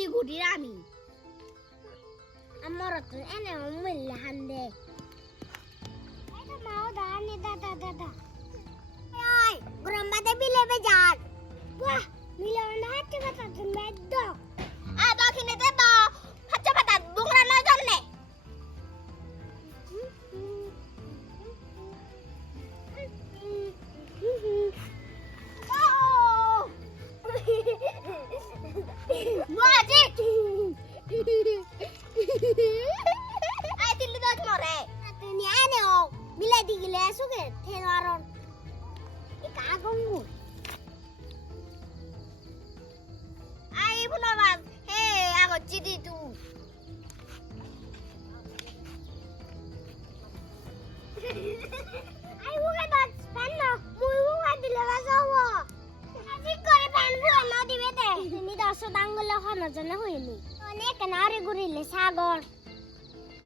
বেশি ঘুরি আমি আমার তো এনে মিল হান্দে এটা মাও দানি দাদা দাদা ওই গরম বাদে বিলে বেজার বাহ মিলে না হাতে কথা তুমি দাও আ দক্ষিণে দে দাও হাতে কথা বুংরা না জানলে অনেক নারে ঘুরিলে সাগর